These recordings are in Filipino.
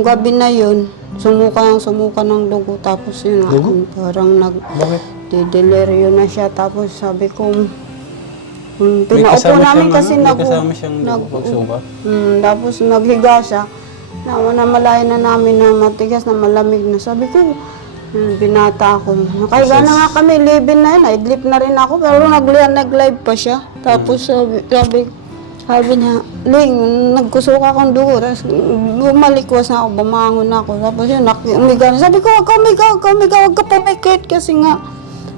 nung gabi na yun, sumuka ng dugo. Tapos yun, Dugo? parang Bakit? nag-deliryo na siya. Tapos sabi ko, May pinaupo kasama namin siyang, kasi may kasama siyang pagsuka. tapos naghiga siya. Namalayan na namin na matigas na malamig na. Sabi ko, binata ako. Nakahiga na nga kami, live-in na yun. Idlip na rin ako, pero nag-live pa siya. Tapos sabi niya, Ling, nagkusuka akong dugo. Tapos bumalikwas na ako, bumangon na ako. Tapos yun, umiga na. Sabi ko, huwag ka pumikit kasi nga,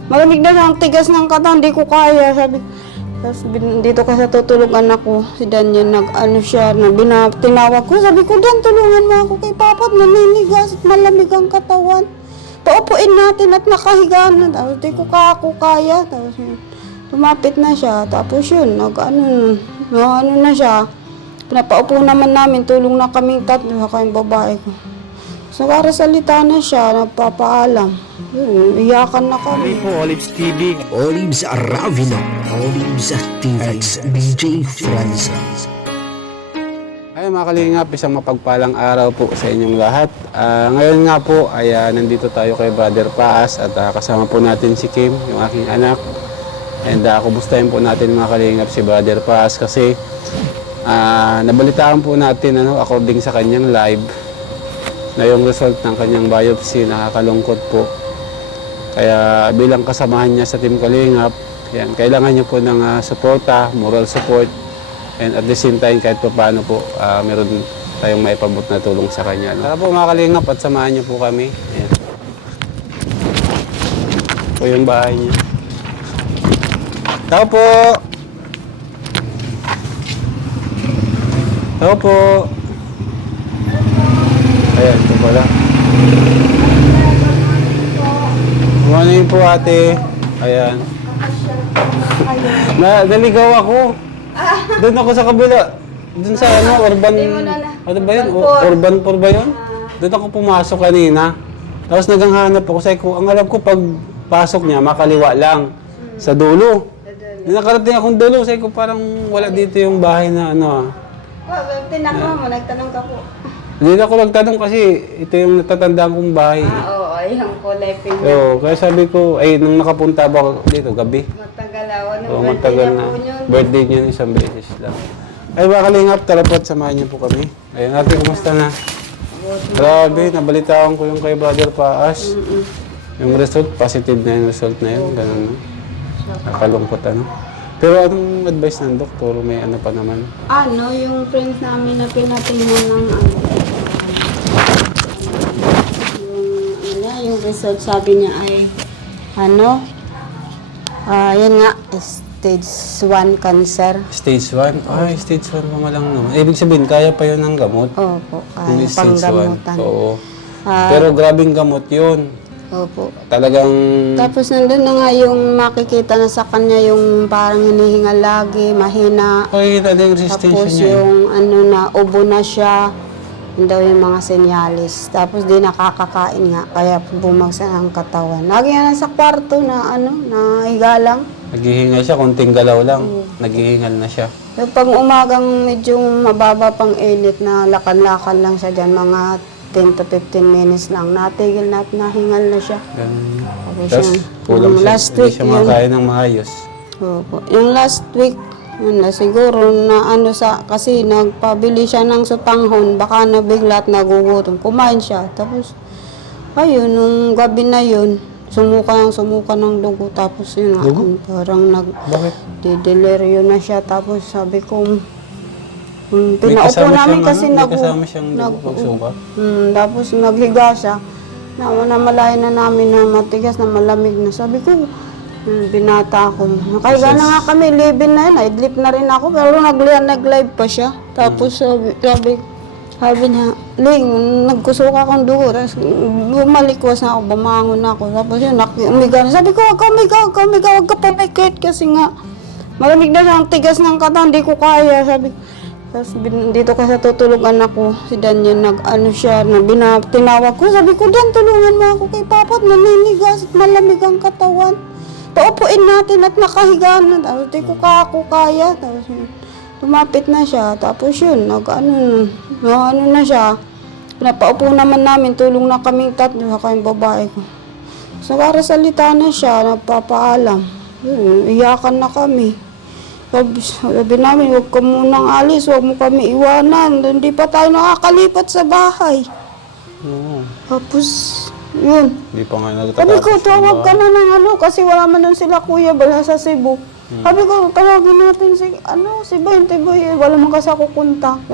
malamig na siya, ang tigas ng katawan, hindi ko kaya. Sabi, tapos dito kasi tutulugan ako, si Daniel, tinawag ko. Sabi ko, Dan, tulungan mo ako kay Papa, naninigas at malamig ang katawan. Paupuin natin at nakahiga na. Tapos di ko kaya. Tapos lumapit na siya. Tapos yun, ano na siya. Pinapaupo naman namin, tulong na kaming tatlo, saka yung babae ko. So, para salita na siya, nagpapaalam. Yun, iyakan na kami. Po, Olives TV. Olives Aravino, Olives TV's BJ Francis. Ay mga kalingap, isang mapagpalang araw po sa inyong lahat. Ngayon nga po ay nandito tayo kay Brother Paas at kasama po natin si Kim, yung aking anak. And kumustahin po natin mga kalingap si Brother Paas kasi nabalitaan po natin according sa kanyang live na yung result ng kanyang biopsy, nakakalungkot po. Kaya bilang kasamahan niya sa Team Kalingap, yan, kailangan niya po ng suporta, moral support. And at the same time, kahit pa paano po, meron tayong maipabot na tulong sa kanya. Tara po mga kalingap at samahan niyo po kami. Ayan. Po yung bahay niya. Tao po! Tao po! Ayan, ito pala. Morning po ate. Ayan. Naligaw ako. Doon ako sa kabila. Doon sa urban... Ano ba yun? Urban 4 ba yun? Doon ako pumasok kanina. Tapos naghahanap ako. Sabi ko, ang alam ko pag pasok niya, makaliwa lang. Sa dulo. Nakarating akong dulo. Sabi ko, parang wala dito yung bahay na Tinakma mo, nagtanong ka po. Hindi ako nagtanong kasi ito yung natatandaan kong bahay. Oo, yung kulay pink. Oo, kaya sabi ko, nung nakapunta ba ako dito, gabi. Matagal Matagal na. Birthday niya isang beses lang. Ay, mga kalingap, tara po at samahan niyo po kami. Ayun, ate, kumusta na? Grabe, nabalitaan ko yung kay Brother Paas. Yung result, positive na yung result na yun. Ganun, nakalungkot, Pero anong advice ng doktor? May ano pa naman? Yung friends namin na pinatingnan ng yung result sabi niya ay yan nga, stage 1 cancer. Stage 1? Ay, stage 1 pa lang naman. Ibig sabihin, kaya pa yun ng gamot? Opo, Yung stage 1. panggamutan. Oo. Pero grabing gamot yun. Opo. Talagang... Tapos nandun na nga yung makikita na sa kanya yung parang hinihinga lagi, mahina. Ay, yung resistensya Tapos niya. yung ubo na siya. Yun daw yung mga senyalis. Tapos di nakakakain nga, kaya bumagsak ang katawan. Lagi nga nasa kwarto na na higa lang. Naghihingal siya, konting galaw lang. Naghihingal na siya. Pero pag umagang medyo mababa pang init na lakan-lakan lang siya dyan, mga 10 to 15 minutes lang, natigil na at nahingal na siya. Ganun. Tapos Tapos, kulang siya. last Hindi week siya makain ng maayos. Opo. Yung last week, yun na siguro na kasi nagpabili siya ng sutanghon, baka nabigla at nagugutom. Kumain siya. Tapos, ayun, nung gabi na yun, sumuka ng dugo. Tapos yun, parang Bakit? nag-deliryo na siya. Tapos sabi ko, May pinaupo kasama namin siyang, kasi may kasama siyang pagsuka. tapos naghiga siya. Namalayan na namin na matigas na malamig na. Sabi ko, binata ako. Nakahiga na nga kami, live-in na yun. Idlip na rin ako, pero nag-live pa siya. Tapos sabi niya, Ling, nagkusuka akong dugo. Tapos bumalikwas na ako, bumangon na ako. Tapos yun, umiga na. Sabi ko, huwag ka pumikit kasi nga, malamig na siya, ang tigas ng katawan, hindi ko kaya. Sabi Tapos dito kasi tutulugan ako, si Daniel, tinawag ko. Sabi ko, Dan, tulungan mo ako kay Papa, naninigas at malamig ang katawan. Paupuin natin at nakahiga na. Tapos di ko kaya. Tapos lumapit na siya. Tapos yun, na siya. Pinapaupo naman namin, tulong na kaming tatlo, saka yung babae ko. So, para salita na siya, nagpapaalam. Iyakan na kami. Sabi namin, huwag ka munang alis, huwag mo kami iwanan. Hindi pa tayo nakakalipat sa bahay. Oo. Tapos, yun. Hindi pa nga Sabi nagtatapos. ko, tawag ka na ng kasi wala man nun sila kuya, bala sa Cebu. Sabi ko, tawagin natin si Boy, wala man kasi ako kontak.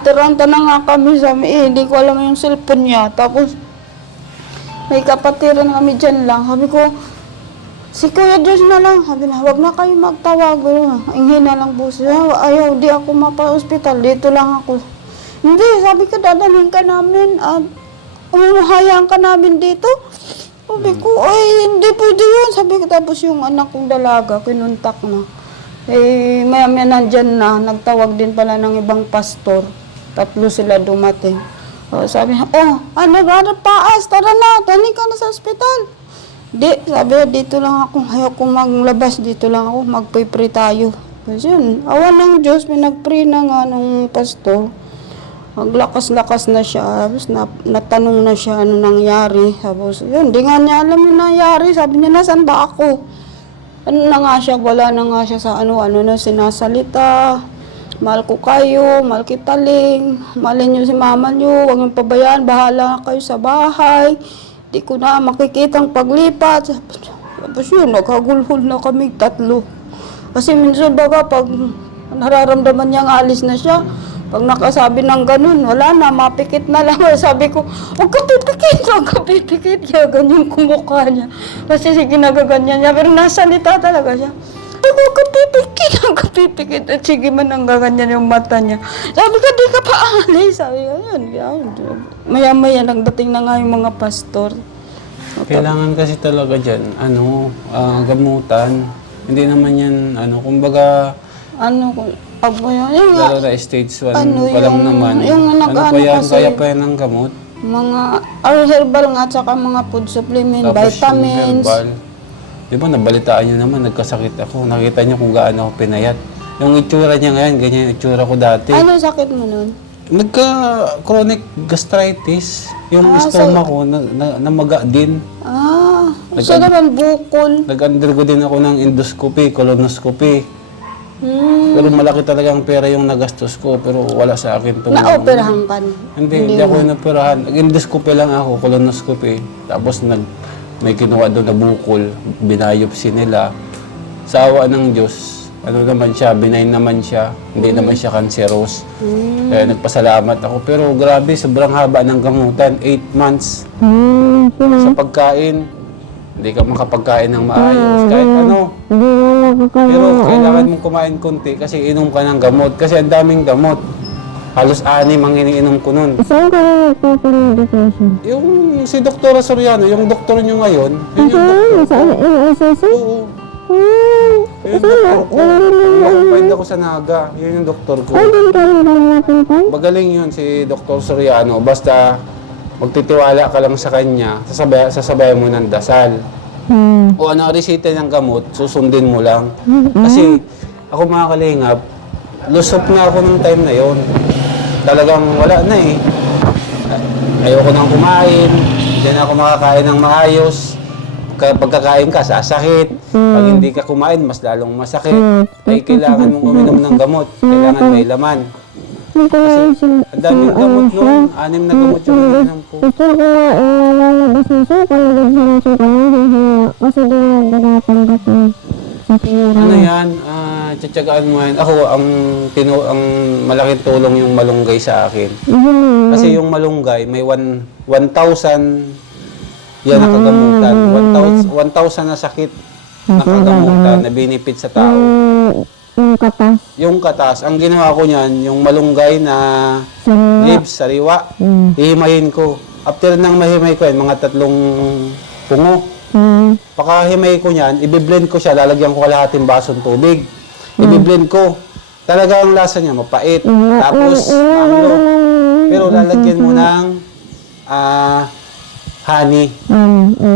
Taranta na nga kami sa hindi ko alam yung cellphone niya. Tapos, may kapatiran kami dyan lang. Sabi ko, si Kuya Diyos na lang. Sabi na, huwag na kayo magtawag. Inghin na lang po siya. Ayaw, di ako mapa-hospital. Dito lang ako. Hindi, sabi ko, dadalhin ka namin. At hayaan ka namin dito. Sabi ko, ay, hindi pwede yun. Sabi ko, tapos yung anak kong dalaga, kinuntak na. Maya-maya nandyan na, nagtawag din pala ng ibang pastor. 3 sila dumating. Sabi, paas, tara na, dali ka na sa ospital. Di, sabi, dito lang ako, ayaw ko maglabas, dito lang ako, magpray tayo. Kasi yun, awan ng Diyos, pinag-pray na nga ng pastor. Maglakas-lakas na siya, tapos natanong na siya ano nangyari. Tapos yun, di nga niya alam yung nangyari. Sabi niya, nasan ba ako? Ano na nga siya, wala na nga siya sa ano-ano na sinasalita. Mahal ko kayo, mahal kita Ling. Mahalin niyo si mama niyo, huwag niyong pabayaan, bahala kayo sa bahay. Di ko na makikitang paglipat. Tapos yun, naghagulhol na kami 3. Kasi minsan baga pag nararamdaman niyang alis na siya, pag nakasabi ng ganun, wala na, mapikit na lang. Sabi ko, huwag ka pipikit. Kaya ganyan kumukha niya. Kasi sige, nagaganyan niya. Pero nasalita talaga siya. Huwag ka pipikit. At sige man ang gaganyan yung mata niya. Sabi ko, di ka pa alis. Sabi ko, yun. Maya-maya nagdating na nga yung mga pastor. Kailangan kasi talaga dyan, gamutan. Hindi naman yan, kumbaga, lalo na stage 1 pa lang naman. Yung pa yan, kaya pa yan ang gamot. Mga herbal nga, tsaka mga food supplement, Tapos vitamins. yung herbal. Di ba, nabalitaan nyo naman, nagkasakit ako. Nakita nyo kung gaano ako pinayat. Yung itsura niya ngayon, ganyan yung itsura ko dati. Ano sakit mo nun? Nagka-chronic gastritis. Yung stomach ko, namaga din. So naman bukol. Nag-undergo din ako ng endoscopy, colonoscopy. Pero malaki talaga ang pera yung nagastos ko, pero wala sa akin itong... Na-operahan ka? Hindi ako na-operahan. Nag-endoscopy lang ako, colonoscopy. Tapos may kinuha doon na bukol, binayopsi nila. Sa awa ng Diyos, naman siya, benign naman siya. Hindi naman siya cancerous. Kaya nagpasalamat ako. Pero grabe, sobrang haba ng gamutan. 8 months. Sa pagkain, hindi ka makapagkain ng maayos. Kahit ano. Pero kailangan mong kumain konti kasi inom ka ng gamot. Kasi ang daming gamot. Halos 6 ang iniinom ko nun. Saan ka na nagpapareducation? Yung si Dr. Soriano, yung doktor nyo ngayon, yun yung doktor Sa ko. NSSC? Oo. Yun yung doktor ko. Nakapahid ako sa Naga. Yun yung doktor ko. Saan ka na napuntay? Magaling yun si Dr. Soriano. Basta magtitiwala ka lang sa kanya, sasabayan mo ng dasal. O ano ang resita ng gamot, susundin mo lang. Kasi ako mga kalingap, lusot na ako ng time na yon. Talagang wala na eh. Ayoko nang kumain, hindi na ako makakain ng maayos. Pagkakain ka, sasakit. Pag hindi ka kumain, mas lalong masakit. Ay kailangan mong uminom ng gamot. Kailangan may laman. Kasi ang daming gamot noon. 6 na gamot yung ininom ko. Gusto ko nga ilalabas ng suka, nagagsa ng suka, kasi di na nagpapanggap sa pera. Ano yan? Tsatsagaan mo yan. Ako, ang malaking tulong yung malunggay sa akin. Kasi yung malunggay, may 1,000 yan nakagamutan. 1,000 na sakit nakagamutan na benefit sa tao. Yung katas. Yung katas, ang ginawa ko niyan, yung malunggay na leaves, sariwa, hihimayin ko. After nang mahimay ko yan, mga 3 pungo. Pakahimay ko niyan, ibiblend ko siya, lalagyan ko kalahating basong tubig. Ibiblend ko. Talaga ang lasa niya, mapait. Tapos, manglo. Pero lalagyan mo ng honey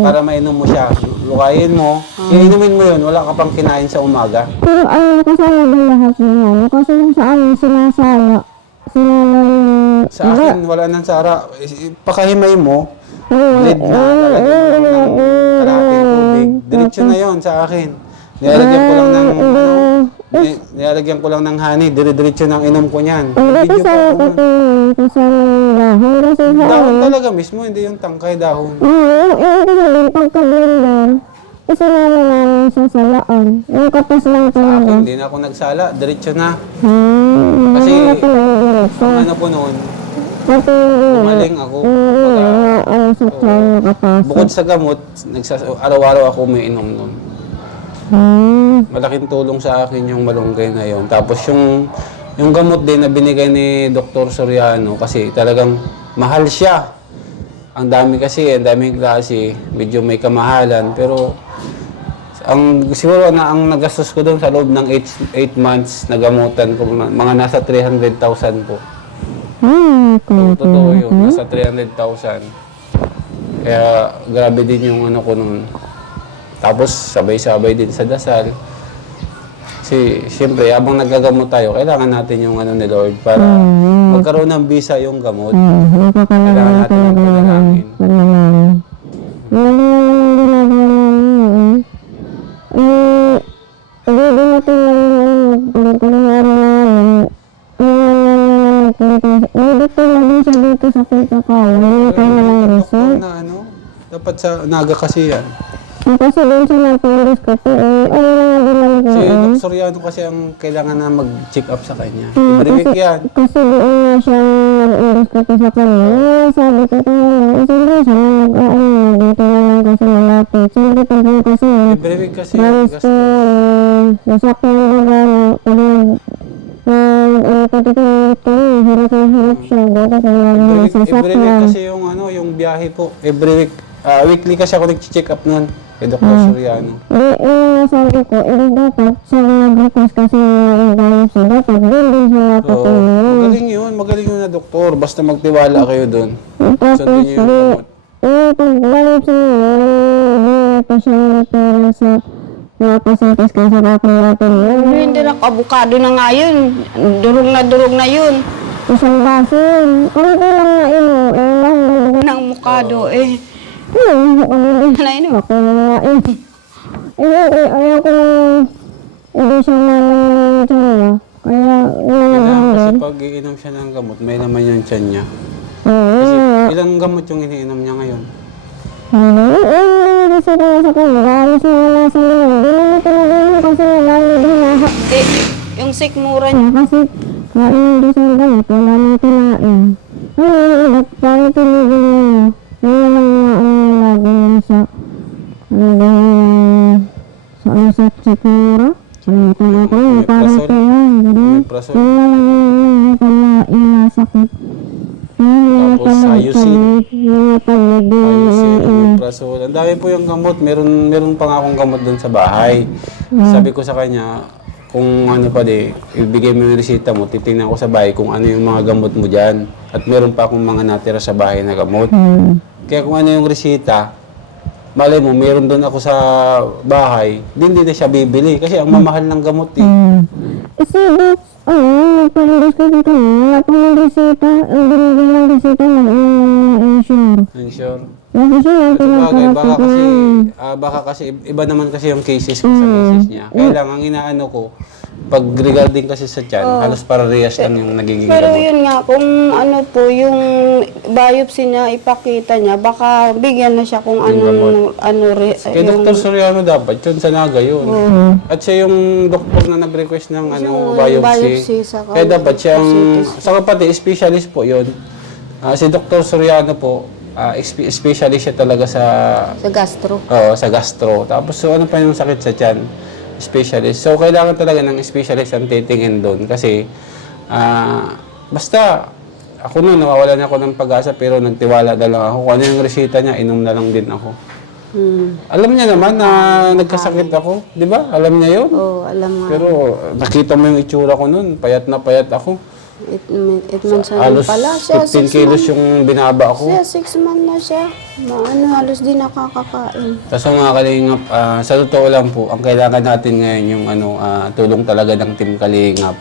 para mainom mo siya. Lukayin mo, iinumin mo yun, wala ka pang kinain sa umaga. Pero kasama ba lahat ng ano? Kasi yung sa amin sinasala. Sinala yung Sa akin, wala nang sara. Pakahimay mo, lead na, lalagyan mo lang ng kalahating tubig. Diretso na yon sa akin. Nilalagyan ko lang ng, nilalagyan ko lang ng honey, dire-diretso ng inom ko niyan. Video pa ako nun. kasama ng dahon. Kasi sa Dahon talaga mismo, hindi yung tangkay, dahon. yung pagka-blender, isinama namin siya sa laan. Yung kapas lang Sa talaga. akin, hindi na ako nagsala, diretso na. Kasi, Ang ano ko noon, pati, umaling ako. Baga, sa tiyan nakapasok. bukod sa gamot, araw-araw ako may inom noon. Malaking tulong sa akin yung malunggay na yon. Tapos yung gamot din na binigay ni Dr. Soriano kasi talagang mahal siya. Ang dami kasi, ang daming klase, medyo may kamahalan. Pero siguro na ang nagastos ko doon sa loob ng 8 months na gamutan ko, mga nasa 300,000 po. Totoo yun, nasa 300,000. Kaya grabe din yung ano ko nun. Tapos sabay-sabay din sa dasal. Kasi siyempre, habang nagagamot tayo, kailangan natin yung ano ni Lord para magkaroon ng bisa yung gamot. Kailangan natin ng panalangin. Doktor na ano, dapat sa Naga kasi yan. Kasi doon sa napilis ko po, Si Dr. Soriano kasi ang kailangan na mag-check up sa kanya. I-break yan. kasi doon nga siya nag-iris ko sa kanya. Sabi ko tayo, siyempre siya dito na lang kasi malapit. Siyempre pag yun kasi, I-break kasi. halos ko, nasakyan na gano'n, ano ko dito, hirap na hirap siya. Dito sa mga Every week sasakyan. kasi yung ano, yung biyahe po. Every week, weekly kasi ako nag-check up nun kay Dr. Soriano. Sabi ko, dapat siya nag-request kasi yung biopsy. Dapat din siya dapat So, magaling yun na doktor. Basta magtiwala kayo dun. Tapos, Sundin niyo yung gamot. pag biopsy hindi pa siya natira sa mga pasyentes kasi dapat natin yun. Hindi na kabukado na nga yun. Durog na yun. Isang baso yun. Kung kulang na ino, Nang mukado eh. ako na ayaw ko nang hindi siya nalang niya. Kaya, Kailangan kasi pag iinom siya ng gamot, may naman yung tiyan niya. Kasi ilang gamot yung iniinom niya ngayon? Kasi kaya sa kanya, alis na wala sa liyan. Hindi naman pinag-inom kasi lalo din lahat. Yung sikmura niya. Kasi kain doon sa gamot, wala nang kinain. Ay, parang pinigil niya. Ngayon lang lagi niya sa sa sikmura. Ano ko yun, parang kaya, gano'n. Omeprazole. Wala lang yung sakit. Tapos ayusin. Ayusin. Ayusin, omeprazole. Ang dami po yung gamot. Meron pa nga akong gamot doon sa bahay. Sabi ko sa kanya, kung ano pa ibigay mo yung resita mo, titingnan ko sa bahay kung ano yung mga gamot mo dyan. At meron pa akong mga natira sa bahay na gamot. Kaya kung ano yung resita, malay mo, meron doon ako sa bahay, hindi na siya bibili kasi ang mamahal ng gamot eh. Kasi, nagpahilis ko dito, wala pang resita. Ang binigyan ng resita ng insure. Unsure. Kasi siya, At bagay, baka kasi iba naman kasi yung cases ko sa cases niya. Kaya lang, ang inaano ko, pag regarding kasi sa tiyan, halos parehas lang yung nagiging Pero gamot. yun nga, kung ano po, yung biopsy niya, ipakita niya, baka bigyan na siya kung anong, Kay Dr. Soriano dapat, yun sa Naga yun. At siya yung doktor na nag-request ng Yung biopsy. biopsy sa Kaya dapat siyang, sa pati, specialist po yun. Si Dr. Soriano po, specialist siya talaga sa gastro. sa gastro. Tapos so ano pa yung sakit sa tiyan? Specialist. So kailangan talaga ng specialist ang titingin doon kasi basta ako noon nawawalan ako ng pag-asa pero nagtiwala na lang ako. Kung ano yung resita niya, inom na lang din ako. Alam niya naman na nagkasakit ako, di ba? Alam niya yun. Oo, alam nga. Pero nakita mo yung itsura ko noon, payat na payat ako. 8 months na rin Halos pala siya. 15 kilos yung binaba ako. Siya, 6 months na siya. Halos di nakakakain. Tapos mga kalingap, sa totoo lang po, ang kailangan natin ngayon yung tulong talaga ng Team Kalingap.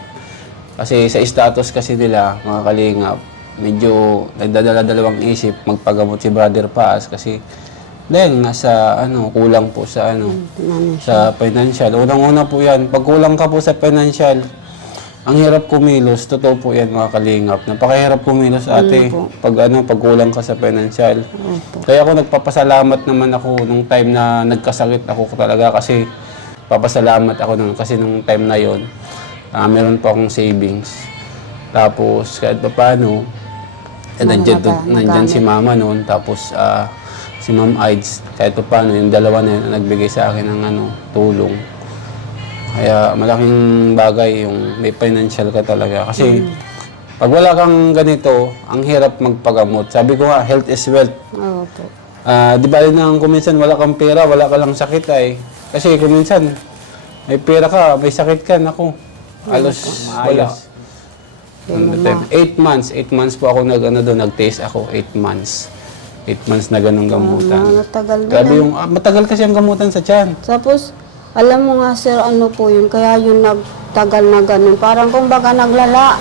Kasi sa status kasi nila, mga kalingap, medyo nagdadala-dalawang isip magpagamot si Brother Paas kasi dahil nasa kulang po sa sa financial. Unang-una po 'yan. Pag kulang ka po sa financial, ang hirap kumilos. Totoo po 'yan mga kalingap. Napakahirap kumilos ate pag pag kulang ka sa financial. Kaya ako nagpapasalamat naman ako nung time na nagkasakit ako talaga kasi papasalamat ako kasi nung time na 'yon. Meron pa akong savings. Tapos kahit paano nandyan si mama noon, tapos si Ma'am Aids, kahit paano yung dalawa na yun nagbigay sa akin ng tulong. Kaya malaking bagay yung may financial ka talaga. Kasi pag wala kang ganito, ang hirap magpagamot. Sabi ko nga, health is wealth. Opo. Di ba nang kuminsan wala kang pera, wala ka lang sakit ay. Kasi kuminsan, may pera ka, may sakit ka, naku. Alos, wala. 8 months po ako nag-taste ako, 8 months. 8 months na ganung gamutan. Matagal Grabe din. matagal kasi ang gamutan sa tiyan. Tapos, alam mo nga sir, ano po yun, kaya yun nagtagal na ganun. Parang kumbaga naglala.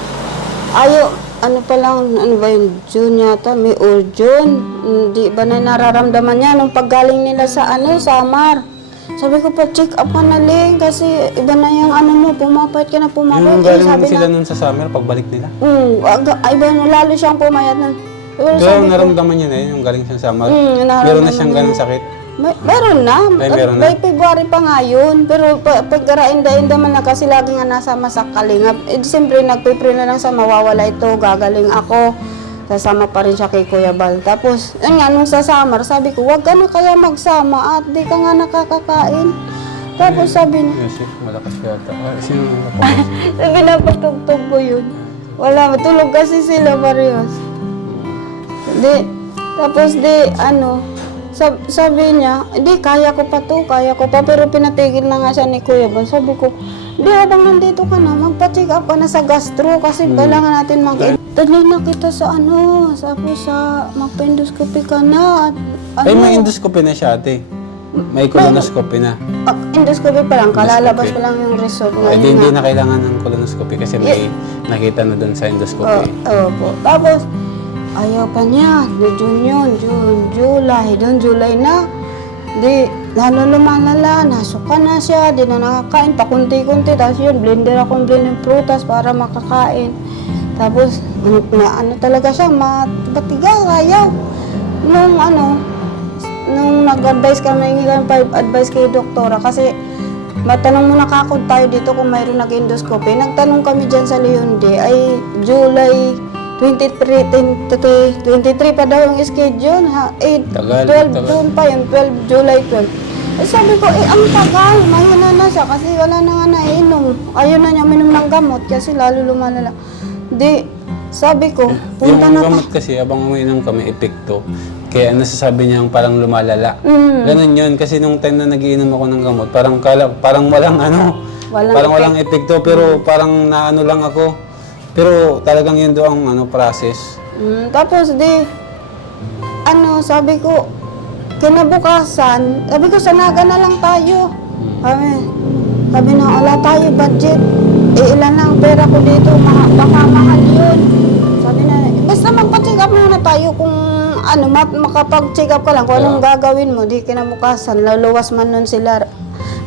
Ano pa lang, ano ba yun, June yata, May or June. Hindi ba na nararamdaman niya nung paggaling nila sa Samar. Sabi ko pa, check up ka na Ling, kasi iba na yung mo, pumapayat ka na pumapayat. Yung galing sila nun sa summer, pagbalik nila. Iba na, lalo siyang pumayat nun. Pero naramdaman niya na yun, yung galing sa summer. Meron na siyang ganung sakit. Meron na. Meron na. By February pa nga yun. Pero pagkarainda-inda man na kasi lagi nga nasama sa kalingap. Siyempre, nagpipray na lang sa mawawala ito, gagaling ako. Sasama pa rin siya kay Kuya Bal. Tapos, yun nga, nung sa summer, sabi ko, wag ka na kaya magsama at di ka nga nakakakain. Tapos sabi niya, Yusuf, malakas yata. Sino sabi na patugtog ko yun. Wala, matulog kasi sila parehas. Tapos sabi niya, hindi, kaya ko pa, pero pinatigil na nga siya ni Kuya Bal. Sabi ko, hindi, habang nandito ka na, magpa-check up ka na sa gastro kasi kailangan natin dali na kita sa sa magpa-endoscopy ka na. At, Ay, may endoscopy na siya ate. May colonoscopy na. Endoscopy pa lang, kalalabas pa lang yung result. Ay, hindi na kailangan ng colonoscopy kasi may nakita na doon sa endoscopy. Opo. Tapos, ayaw pa niya. June, July na. Di, lalo lumalala, nasuka na siya, di na nakakain, pakunti-kunti. Tapos yun, blender prutas para makakain. Tapos, talaga siya, matigas, ayaw. Nung nag-advise kami, advice kay doktora, kasi matanong muna kakod tayo dito kung mayroon nag-endoscopy. Nagtanong kami dyan sa Leonde, ay July 23 pa daw yung schedule, ha? 12 doon pa yun, July 12. Sabi ko, ang tagal, mahina na siya kasi wala na nga nainom. Ayaw na niya minom ng gamot kasi lalo lumalala. Sabi ko, punta na Yung gamot kasi, abang umiinom kami, epekto. Kaya nasasabi niya parang lumalala. Ganun yun, kasi nung time na nagiinom ako ng gamot, parang walang epekto, pero parang naano lang ako. Pero talagang yun doon ang process. Tapos sabi ko, kinabukasan, sabi ko, sanaga na lang tayo. Sabi na, wala tayo budget. Ilan lang pera ko dito, baka mahal yun. Sabi na, basta magpa-check up muna tayo kung makapag-check up ka lang, kung anong gagawin mo. Di kinabukasan, luluwas man nun sila.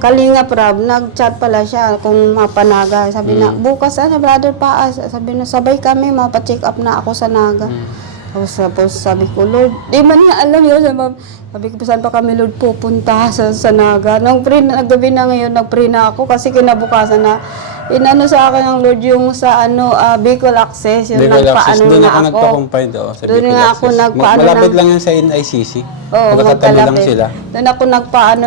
Kalingap Rab, nag-chat pala siya kung mapanaga. Sabi na, bukas sa Brother Paas. Sabi na, sabay kami, mapacheck up na ako sa Naga. Tapos sabi ko, Lord, di man niya alam yun. Sabi ko, saan pa kami, Lord, pupunta sa Naga. Naggabi na ngayon, nag-pray na ako kasi kinabukasan na, inano sa akin ng Lord yung sa Bicol Access, yung nagpaano doon na ako ako. nagpa-confine sa Doon Bicol nga Access. ako nagpaano Malapit lang yun sa NICC. Oo, magkakatabi lang magkalapit. sila. Doon ako nagpaano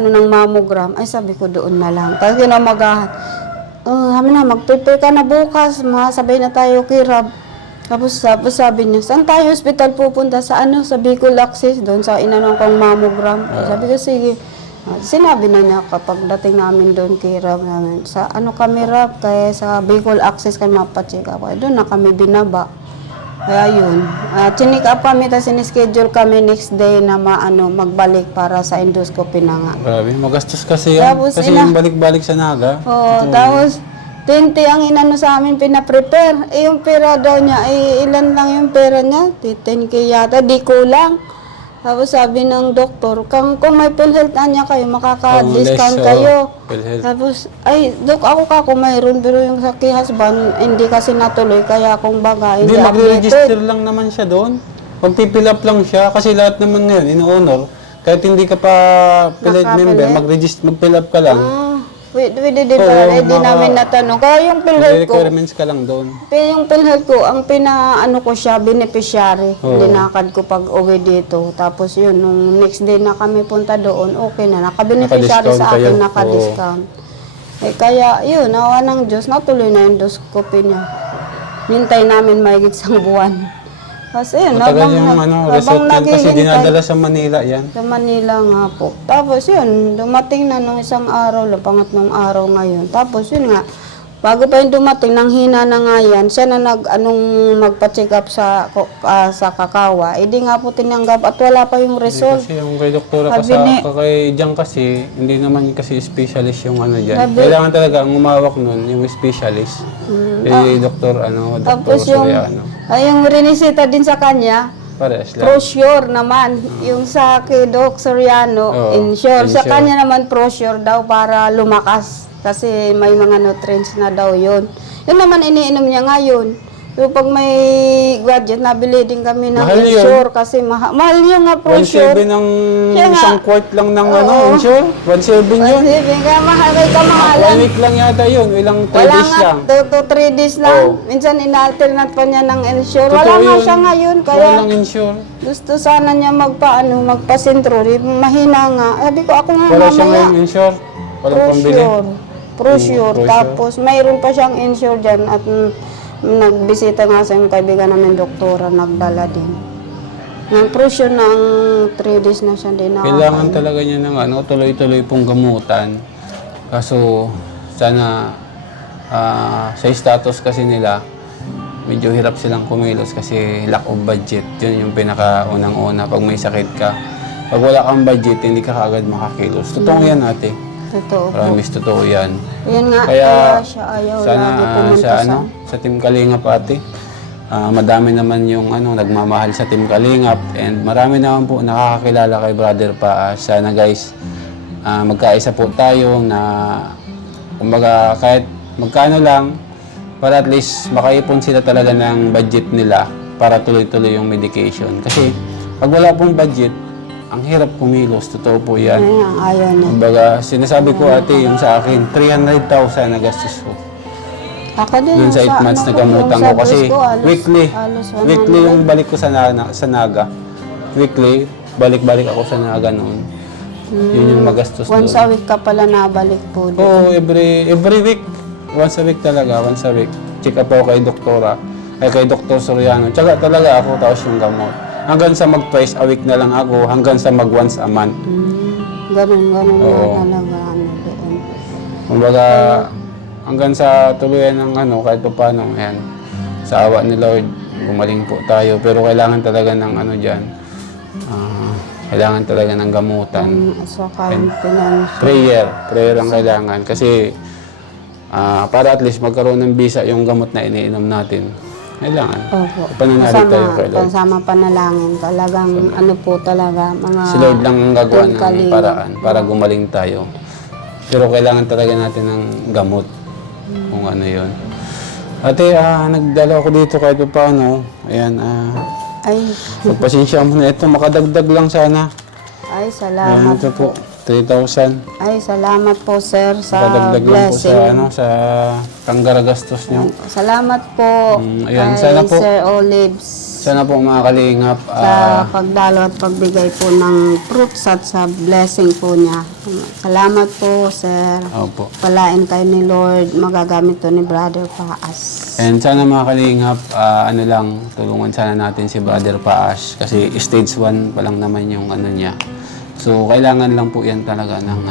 ng mammogram. Ay, sabi ko doon na lang. Tapos kinamagahan. Sabi na, mag-prepare ka na bukas. Sabay na tayo kay Rab. Tapos sabi niya, saan tayo hospital pupunta? Sa Bicol Access, doon sa inanong kong mammogram. Sabi ko, sige. Sinabi na niya kapag dating namin doon kay Rab namin, sa kami Rab, kaya sa Bicol Access kami mapacheck up. Doon na kami binaba. Kaya yun. Chinik up kami, tapos in-schedule kami next day na magbalik para sa endoscopy na nga. Grabe, magastos kasi yan. Tapos kasi yung balik-balik sa Naga. Oo, tapos 20 ang inano sa amin pinaprepare. Eh, yung pera daw niya, ilan lang yung pera niya? 10K yata, di kulang. Tapos sabi ng doktor, kung may PhilHealth niya kayo, makaka-discount less, kayo. PhilHealth. Tapos, ay, dok, ako ka kung mayroon, pero yung sa kay husband, hindi kasi natuloy, kaya kung baga, Hindi, hindi magre-register updated. lang naman siya doon. Pag-fill up lang siya, kasi lahat naman ngayon, in-honor, kahit hindi ka pa PhilHealth member, mag-fill up ka lang. Pwede din Oo, pala, di mga- namin natanong. Kaya yung May PhilHealth ko, requirements ka lang doon. yung PhilHealth ko, ang pinaano ko siya, beneficiary. Oo. Linakad ko pag uwi dito. Tapos yun, nung next day na kami punta doon, okay na. Naka-beneficiary Naka-discount sa akin, kayo? naka-discount. Eh kaya, yun, nawa ng Diyos, natuloy na yung endoscopy niya. Nintay namin mahigit isang buwan. Kasi yun, Matagal yung result yan kasi dinadala sa Manila yan. sa Manila nga po. Tapos yun, dumating na nung isang araw, pangatlong araw ngayon. Tapos yun nga, bago pa yung dumating, nang hina na nga yan, siya na magpa-check up sa Kakawa. Eh di nga po tinanggap at wala pa yung result. Kasi yung kay doktora Sabi ni- kay Diyan kasi, hindi naman kasi specialist yung ano dyan. Sabi- Kailangan talaga ang umawak nun, yung specialist. Doktor Tapos yung, Soriano. yung rinisita din sa kanya, Parehas lang. ProSure naman. Yung sa kay Doc Soriano, Oo, Ensure. Sa Ensure. kanya naman ProSure daw para lumakas. Kasi may mga nutrients na daw yun. Yun naman iniinom niya ngayon. So pag may gadget, nabili din kami ng Mahal yun. Ensure kasi mahal yung nga 1.7 ProSure. ang Kaya nga. isang quart lang ng Oo. insure. 1.7 yun. Kasi kaya mahal, may kamahalan. 1 week lang yata yun. Ilang 3 Wala days nga, lang. 2 to 3 days lang. Oo. Minsan ina-alternate pa niya ng Ensure. Totoo Wala nga yun. siya ngayon. Kaya Walang insure. gusto sana niya magpa-sentro. Mahina nga. Sabi ko, ako nga Wala siya mamaya. ngayon insure. Walang pambili. ProSure. ProSure. Tapos mayroon pa siyang insure dyan at nagbisita nga sa yung kaibigan namin doktora, nagdala din. Ng ProSure ng 3 days na siya din Kailangan talaga niya ng tuloy-tuloy pong gamutan. Kaso sana sa status kasi nila, medyo hirap silang kumilos kasi lack of budget. Yun yung pinaka-unang-una pag may sakit ka. Pag wala kang budget, hindi ka kaagad makakilos. Totoo yan ate. Totoo po. Promise, totoo yan. Yan nga, Kaya kaya siya ayaw sana lagi pumunta sa Team Kalingap ate, madami naman yung nagmamahal sa Team Kalingap and marami naman po nakakakilala kay Brother Pa. Sana guys, magkaisa po tayo na kumbaga kahit magkano lang para at least makaipon sila talaga ng budget nila para tuloy-tuloy yung medication. Kasi pag wala pong budget, ang hirap kumilos. Totoo po yan. Kaya ayaw niya. Kumbaga, sinasabi ko ate, yung sa akin, 300,000 na gastos ko. Ako din. Dun sa 8 months na gamutan ko. Kasi weekly, halos weekly yung balik ko sa Naga. Weekly, balik-balik ako sa Naga noon. Yun yung magastos Once doon. a week ka pala nabalik po doon. Oo, every week. Once a week talaga, once a week. Check up ako kay doktora, kay Dr. Soriano. Tsaka talaga ako, tapos yung gamot. Hanggang sa mag-twice a week na lang ako, hanggang sa mag-once a month. Ganun Oo. na talaga. Doon. Kumbaga, hanggang sa tuluyan ng kahit pa paano, ayan, sa awa ni Lord, gumaling po tayo. Pero kailangan talaga ng dyan, kailangan talaga ng gamutan. Sa finance. Prayer ang kailangan. Kasi, para at least magkaroon ng bisa yung gamot na iniinom natin. Kailangan. Opo. Pananalig tayo kay Lord. Kasama panalangin. Talagang ano po talaga. Mga Si Lord lang ang gagawa ng Kalingap. paraan para gumaling tayo. Pero kailangan talaga natin ng gamot. Kung ano yun. Ate, nagdala ako dito kahit pa paano. Ayan, Ay, pagpasensya mo na ito. Makadagdag lang sana. ay, Ayan, salamat ito po. po. 3,000. Ay, salamat po, sir, sa Makadagdag lang po blessing. sa panggaragastos nyo. Salamat po ayan, kay sana po. Sir Olives Sana po mga kalingap. sa pagdalo at pagbigay po ng fruits at sa blessing po niya. Salamat po, sir. Opo. Palain kayo ni Lord. Magagamit to ni Brother Paas. And sana mga kalingap, tulungan sana natin si Brother Paash kasi stage 1 pa lang naman yung niya. So, kailangan lang po yan talaga ng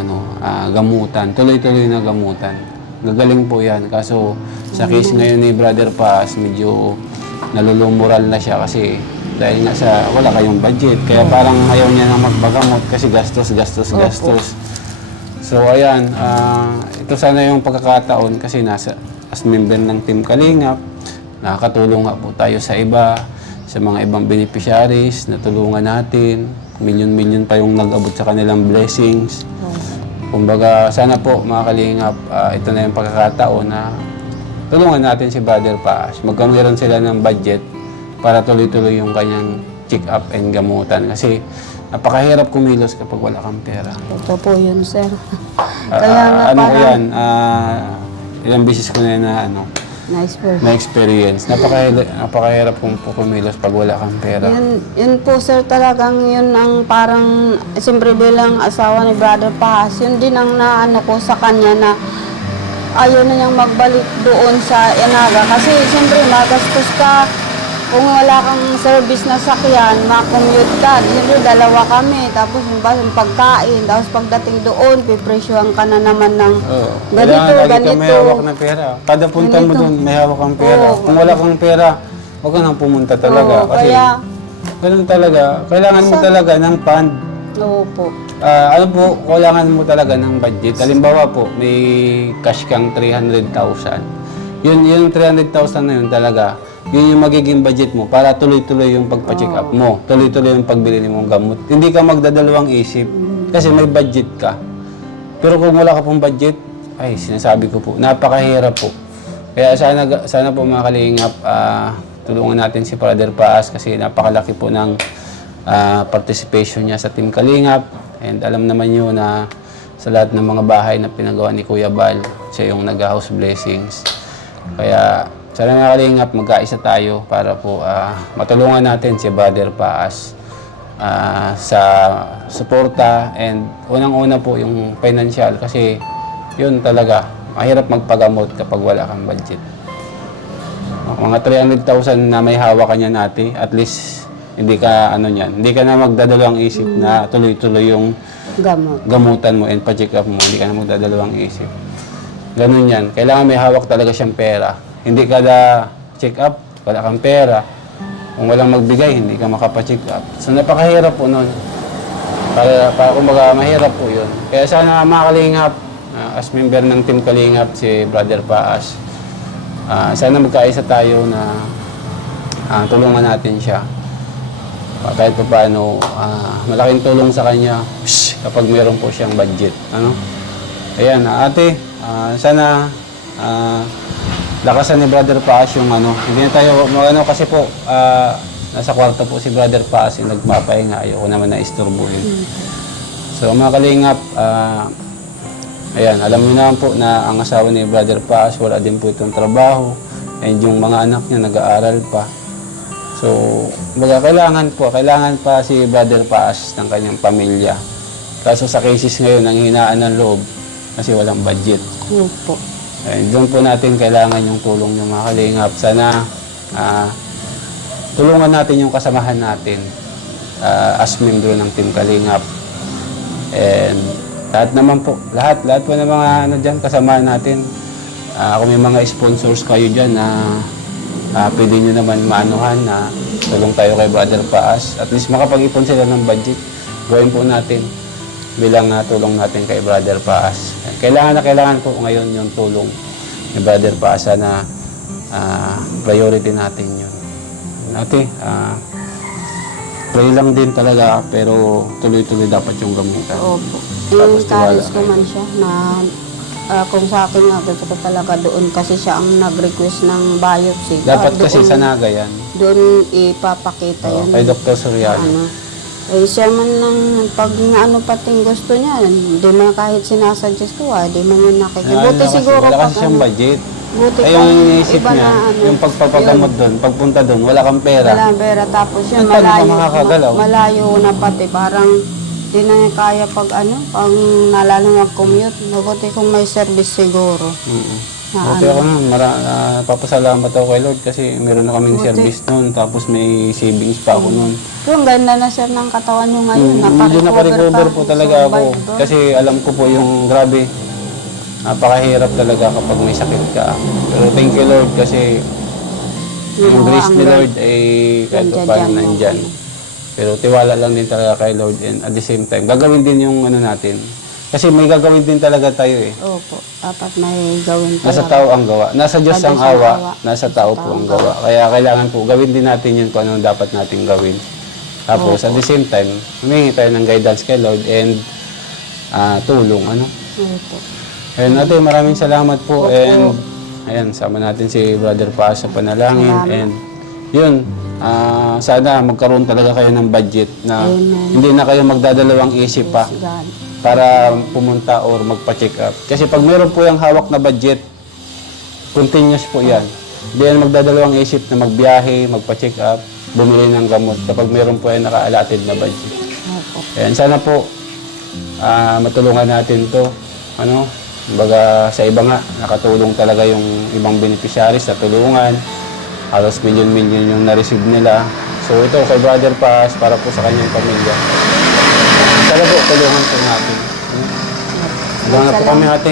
gamutan. Tuloy-tuloy na gamutan. Gagaling po yan. Kaso, sa case ngayon ni Brother Paash, medyo nalulumural na siya kasi dahil nga sa wala kayong budget. Kaya parang ayaw niya na magbagamot kasi gastos. So, ayan. Ito sana yung pagkakataon kasi as member ng Team Kalingap, nakakatulong nga po tayo sa iba, sa mga ibang beneficiaries, natulungan natin. Milyon-milyon pa yung nag-abot sa kanilang blessings. Kumbaga, sana po mga Kalingap, ito na yung pagkakataon na tulungan natin si Brother Paas. Magkameron sila ng budget para tuloy-tuloy yung kanyang check-up and gamutan. Kasi napakahirap kumilos kapag wala kang pera. Ito po yun, sir. Kaya nga ano ko parang yan, ilang beses ko na yan na experience. Napakahirap kung kumilos pag wala kang pera. Yun po, sir, talagang yun ang parang, siyempre bilang asawa ni Brother Pahas, yun din ang naano ko sa kanya na ayaw na niyang magbalik doon sa Inaga. Kasi siyempre magastos ka, kung wala kang service na sakyan, makommute ka. Siyempre dalawa kami, tapos yung pagkain, tapos pagdating doon, pipresyohan ka na naman ng ganito, Kailangan lagi ka ganito. may hawak na pera. Kada punta mo Ganito. doon, may hawak kang pera. Oo. Kung wala kang pera, huwag ka nang pumunta talaga. Oo, Kasi kaya, ganun talaga. Kailangan mo talaga ng fund. oo po. Ano po, kailangan mo talaga ng budget. Halimbawa po, may cash kang 300,000. Yung 300,000 na yun talaga, yun yung magiging budget mo para tuloy-tuloy yung pagpa-check up mo. Tuloy-tuloy yung pagbili ni mong gamot. Hindi ka magdadalawang isip kasi may budget ka. Pero kung wala ka pong budget, ay sinasabi ko po, napakahirap po. Kaya sana po mga Kalingap, tulungan natin si Brother Paas kasi napakalaki po ng participation niya sa Team Kalingap. And alam naman nyo na sa lahat ng mga bahay na pinagawa ni Kuya Bal, siya yung nag-house blessings. Kaya sana mga Kalingap, magkaisa tayo para po matulungan natin si Brother Paas sa suporta and unang-una po yung financial kasi yun talaga, mahirap magpagamot kapag wala kang budget. Mga 300,000 na may hawak ka niya natin, at least hindi ka hindi ka na magdadalawang isip na tuloy-tuloy yung gamutan mo and pa-check up mo, hindi ka na magdadalawang isip. Ganun yan. Kailangan may hawak talaga siyang pera. Hindi kada check up, wala kang pera. Kung walang magbigay, hindi ka makapa-check up. So napakahirap po nun. Para kumbaga mahirap po yun. Kaya sana mga Kalingap, as member ng Team Kalingap, si Brother Paas, sana magkaisa tayo na tulungan natin siya. Kahit pa paano, malaking tulong sa kanya kapag mayroon po siyang budget. Ayan, ate, sana lakasan ni Brother Paas yung hindi na tayo, kasi po, nasa kwarto po si Brother Paas yung nagpapahinga, ayoko naman na istorbuhin. So mga Kalingap, ayan, alam niyo naman po na ang asawa ni Brother Paas, wala din po itong trabaho, and yung mga anak niya nag-aaral pa. So, kailangan pa si Brother Paas ng kanyang pamilya. Kaso sa cases ngayon, ang hinaan ng loob kasi walang budget. Opo. Doon po natin kailangan yung tulong ng mga Kalingap. Sana tulungan natin yung kasamahan natin as member ng Team Kalingap. And lahat po ng mga dyan, kasamahan natin. Kung may mga sponsors kayo dyan na pwede nyo naman maanuhan na tulong tayo kay Brother Paas. At least makapag-ipon sila ng budget. Gawin po natin bilang tulong natin kay Brother Paas. Kailangan po ngayon yung tulong ni Brother Paas na priority natin yun. Ate, pray lang din talaga pero tuloy-tuloy dapat yung gamutan. Opo. Tapos I-encourage tiwala. ko man siya na kung sa akin nga, gusto ko talaga doon kasi siya ang nag-request ng biopsy. Dapat kasi sa Naga yan. Doon ipapakita yun. Kay Dr. Soriano. Siya man lang, pag pating gusto niya, di man kahit sinasuggest ko, di man yun nakikibuti siguro wala pag kasi siyang budget. buti Ay, pag yung iniisip iba niya, na yung pagpapagamot doon, pagpunta doon, wala kang pera. wala pera, tapos yun, Paano ka makakagalaw? malayo na pati, parang di na niya kaya pag pag nalalo mag-commute, mabuti kung may service siguro. Okay ako nun, papasalamat ako kay Lord kasi meron na kaming service noon, tapos may savings pa ako noon. Yung ganda na sir ng katawan nyo ngayon, Medyo nakarecover po talaga ako survive, kasi alam ko po yung grabe, napakahirap talaga kapag may sakit ka. Pero thank you Lord kasi yung grace ni Lord ay kahit pa paano nandyan. Pero tiwala lang din talaga kay Lord and at the same time, gagawin din yung natin, Kasi may gagawin din talaga tayo eh. Opo, dapat may gawin Nasa talaga. tao ang gawa. Nasa Diyos Sa ang Diyos ang awa, awa. nasa tao po ang gawa. Kaya kailangan po gawin din natin yun kung ano dapat natin gawin. Tapos at the same time, humingi tayo ng guidance kay Lord and tulong. Ano? Opo. Ayun natin, maraming salamat po. And ayan, sama natin si Brother Paz sa panalangin. And yun, sana magkaroon talaga kayo ng budget na Amen. hindi na kayo magdadalawang isip pa God. para pumunta or magpa-check up. Kasi pag meron po yung hawak na budget, continuous po yan. Hindi yan magdadalawang isip na magbiyahe, magpa-check up, bumili ng gamot kapag meron po yung naka-allotted na budget. Opo. Ayan, sana po matulungan natin to. Ano? Kumbaga sa iba nga, nakatulong talaga yung ibang beneficiaries sa tulungan. Halos milyon-milyon yung na-receive nila. So ito kay Brother Paz para po sa kanyang pamilya. Sana po, tulungan po natin. Tulungan na po kami ate.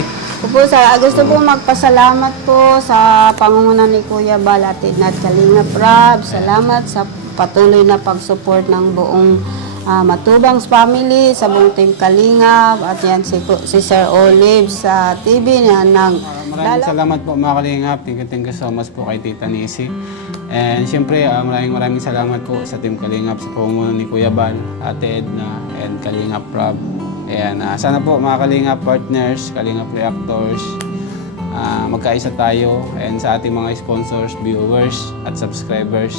Gusto po magpasalamat po sa pangunguna ni Kuya Balatid at Kalingap Rab. Salamat sa patuloy na pag-support ng buong Matubang's family, sa buong Team Kalingap, at yan si Sir Olive sa TV niya ng Maraming salamat po mga Kalingap. Thank you so much po kay Tita Nisi. And siyempre, maraming salamat po sa Team Kalingap sa pangunguna ni Kuya Bal, Ate Edna, and Kalingap Rob. Ayan, sana po mga Kalingap partners, Kalingap reactors, magkaisa tayo. And sa ating mga sponsors, viewers, at subscribers,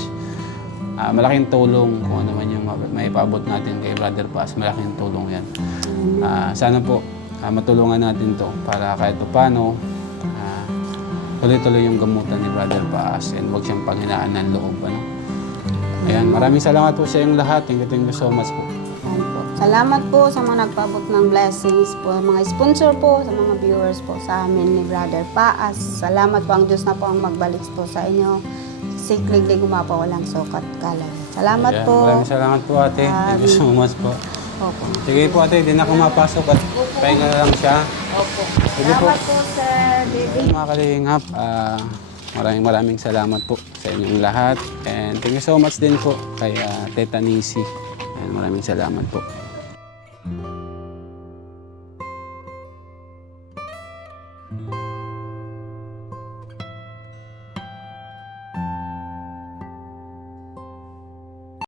malaking tulong kung ano man yung maipaabot natin kay Brother Paz. Malaking tulong yan. Sana po matulungan natin to para kahit paano tuloy-tuloy yung gamutan ni Brother Paz and huwag siyang panghinaan ng loob. Ano? Ayan, maraming salamat po sa inyong lahat. Thank you so much po. Salamat po sa mga nagpaabot ng blessings po, mga sponsor po, sa mga viewers po sa amin ni Brother Paz. Salamat po, ang Diyos na po ang magbalik po sa inyo. Siklig di gumapaw walang sukat kalay. Salamat Ayan, po. maraming salamat po ate. Thank you so much po. Opo. Sige po ate, di na ako mapasok at pahinga na lang siya. Opo. Sige po. Salamat po, Sir Baby. Mga Kalingap, maraming salamat po sa inyong lahat. And thank you so much din po kay Teta Nisi. And maraming salamat po.